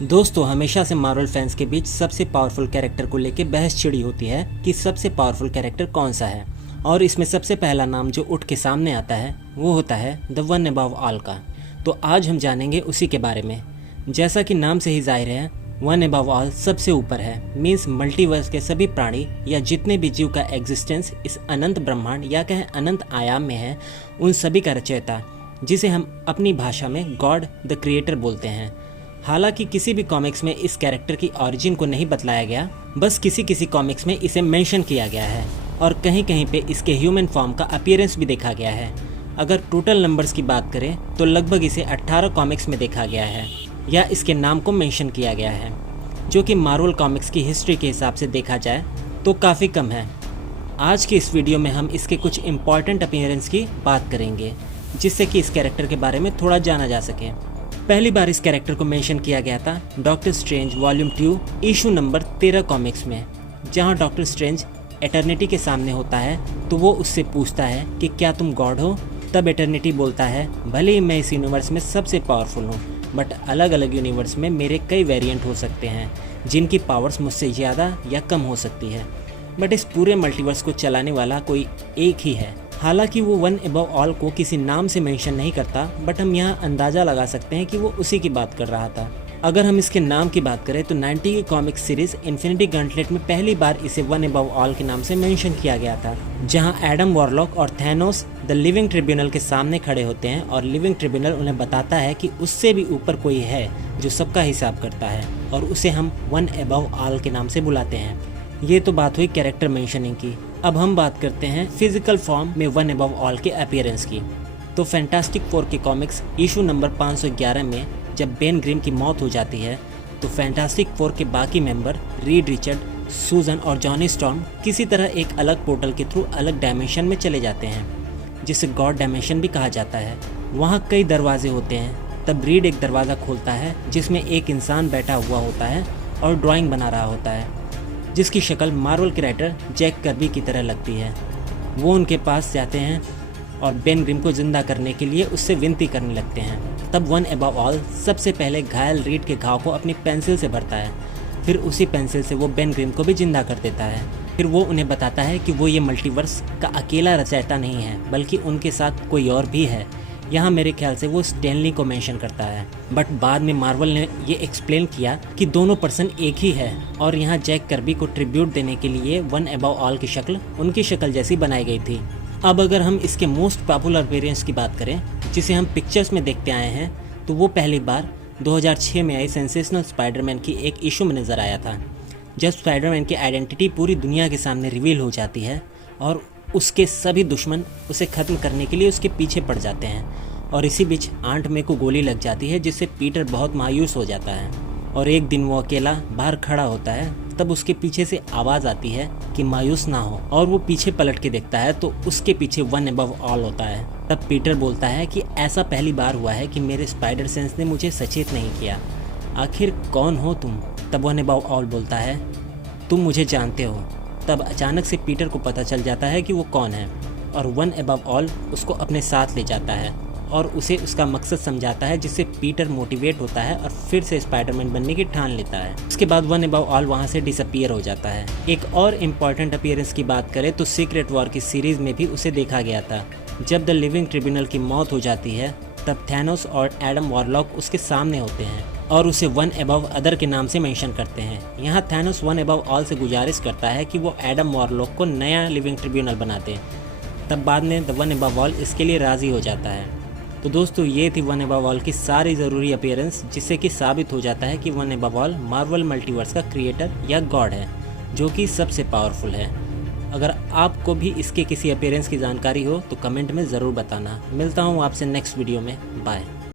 दोस्तों, हमेशा से मार्वल फैंस के बीच सबसे पावरफुल कैरेक्टर को लेकर बहस छिड़ी होती है कि सबसे पावरफुल कैरेक्टर कौन सा है। और इसमें सबसे पहला नाम जो उठ के सामने आता है वो होता है द वन अबव ऑल का। तो आज हम जानेंगे उसी के बारे में। जैसा कि नाम से ही जाहिर है, वन अबव ऑल सबसे ऊपर है। मीन्स मल्टीवर्स के सभी प्राणी या जितने भी जीव का एग्जिस्टेंस इस अनंत ब्रह्मांड या कहें अनंत आयाम में है, उन सभी का रचयिता, जिसे हम अपनी भाषा में गॉड द क्रिएटर बोलते हैं। हालांकि किसी भी कॉमिक्स में इस कैरेक्टर की ऑरिजिन को नहीं बतलाया गया, बस किसी कॉमिक्स में इसे मेंशन किया गया है और कहीं कहीं पे इसके ह्यूमन फॉर्म का अपीयरेंस भी देखा गया है। अगर टोटल नंबर्स की बात करें तो लगभग इसे 18 कॉमिक्स में देखा गया है या इसके नाम को मेंशन किया गया है, जो कि मार्वल कॉमिक्स की हिस्ट्री के हिसाब से देखा जाए तो काफ़ी कम है। आज के इस वीडियो में हम इसके कुछ इम्पॉर्टेंट अपीयरेंस की बात करेंगे, जिससे कि इस कैरेक्टर के बारे में थोड़ा जाना जा सके। पहली बार इस कैरेक्टर को मेंशन किया गया था doctor strange volume 2 issue number 13 comics में, जहां डॉक्टर स्ट्रेंज एटर्निटी के सामने होता है तो वो उससे पूछता है कि क्या तुम गॉड हो। तब एटर्निटी बोलता है, भले ही मैं इस यूनिवर्स में सबसे पावरफुल हूँ, बट अलग अलग यूनिवर्स में मेरे कई वेरिएंट हो सकते हैं जिनकी पावर्स मुझसे ज़्यादा या कम हो सकती है, बट इस पूरे मल्टीवर्स को चलाने वाला कोई एक ही है। हालांकि वो वन अबव ऑल को किसी नाम से मेंशन नहीं करता, बट हम यहाँ अंदाज़ा लगा सकते हैं कि वो उसी की बात कर रहा था। अगर हम इसके नाम की बात करें तो 90 की कॉमिक सीरीज इन्फिनिटी गॉन्टलेट में पहली बार इसे वन अबव ऑल के नाम से मेंशन किया गया था, जहां एडम वॉरलॉक और थैनोस द लिविंग ट्रिब्यूनल के सामने खड़े होते हैं और लिविंग ट्रिब्यूनल उन्हें बताता है कि उससे भी ऊपर कोई है जो सबका हिसाब करता है और उसे हम वन अबव ऑल के नाम से बुलाते हैं। ये तो बात हुई कैरेक्टर मेंशनिंग की। अब हम बात करते हैं फिजिकल फॉर्म में वन अबव ऑल के अपीयरेंस की। तो फैंटास्टिक फोर के कॉमिक्स इशू नंबर 511 में जब बेन ग्रिम की मौत हो जाती है तो फैंटास्टिक फोर के बाकी मेंबर रीड रिचर्ड, सूजन और जॉनी स्टॉर्म किसी तरह एक अलग पोर्टल के थ्रू अलग डायमेंशन में चले जाते हैं, जिसे गॉड डायमेंशन भी कहा जाता है। वहाँ कई दरवाजे होते हैं। तब रीड एक दरवाज़ा खोलता है जिसमें एक इंसान बैठा हुआ होता है और ड्राइंग बना रहा होता है, जिसकी शक्ल मार्वल के राइटर जैक कर्बी की तरह लगती है। वो उनके पास जाते हैं और बेन ग्रिम को जिंदा करने के लिए उससे विनती करने लगते हैं। तब वन अबव ऑल सबसे पहले घायल रीड के घाव को अपनी पेंसिल से भरता है, फिर उसी पेंसिल से वो बेन ग्रिम को भी जिंदा कर देता है। फिर वो उन्हें बताता है कि वो ये मल्टीवर्स का अकेला रचयिता नहीं है, बल्कि उनके साथ कोई और भी है। यहाँ मेरे ख्याल से वो स्टैनली को मेंशन करता है, बट बाद में मार्वल ने ये एक्सप्लेन किया कि दोनों पर्सन एक ही है और यहाँ जैक कर्बी को ट्रिब्यूट देने के लिए वन अबव ऑल की शक्ल उनकी शक्ल जैसी बनाई गई थी। अब अगर हम इसके मोस्ट पॉपुलर वेरिएंट्स की बात करें, जिसे हम पिक्चर्स में देखते आए हैं, तो वो पहली बार 2006 में आई सेंसेशनल स्पाइडरमैन की एक इशू में नज़र आया था, जब स्पाइडरमैन की आइडेंटिटी पूरी दुनिया के सामने रिवील हो जाती है और उसके सभी दुश्मन उसे ख़त्म करने के लिए उसके पीछे पड़ जाते हैं। और इसी बीच आंट मे को गोली लग जाती है, जिससे पीटर बहुत मायूस हो जाता है और एक दिन वो अकेला बाहर खड़ा होता है। तब उसके पीछे से आवाज़ आती है कि मायूस ना हो, और वो पीछे पलट के देखता है तो उसके पीछे वन अबव ऑल होता है। तब पीटर बोलता है कि ऐसा पहली बार हुआ है कि मेरे स्पाइडर सेंस ने मुझे सचेत नहीं किया, आखिर कौन हो तुम। तब वन अबव ऑल बोलता है, तुम मुझे जानते हो। तब अचानक से पीटर को पता चल जाता है कि वो कौन है और वन अबव ऑल उसको अपने साथ ले जाता है और उसे उसका मकसद समझाता है, जिससे पीटर मोटिवेट होता है और फिर से स्पाइडरमैन बनने की ठान लेता है। उसके बाद वन अबव ऑल वहाँ से डिसअपीयर हो जाता है। एक और इम्पॉर्टेंट अपीयरेंस की बात करें तो सीक्रेट वॉर की सीरीज़ में भी उसे देखा गया था। जब द लिविंग ट्रिब्यूनल की मौत हो जाती है तब थैनोस और एडम वॉरलॉक उसके सामने होते हैं और उसे वन अबव अदर के नाम से मेंशन करते हैं। यहाँ थैनोस वन अबव ऑल से गुजारिश करता है कि वो एडम वॉरलॉक को नया लिविंग ट्रिब्यूनल बना दे। तब बाद में द वन अबव ऑल इसके लिए राज़ी हो जाता है। तो दोस्तों, ये थी वन अबव ऑल की सारी ज़रूरी अपीयरेंस, जिससे कि साबित हो जाता है कि one above all Marvel multiverse का क्रिएटर या गॉड है, जो कि सबसे पावरफुल है। अगर आपको भी इसके किसी अपीयरेंस की जानकारी हो तो कमेंट में ज़रूर बताना। मिलता हूँ आपसे नेक्स्ट वीडियो में। बाय।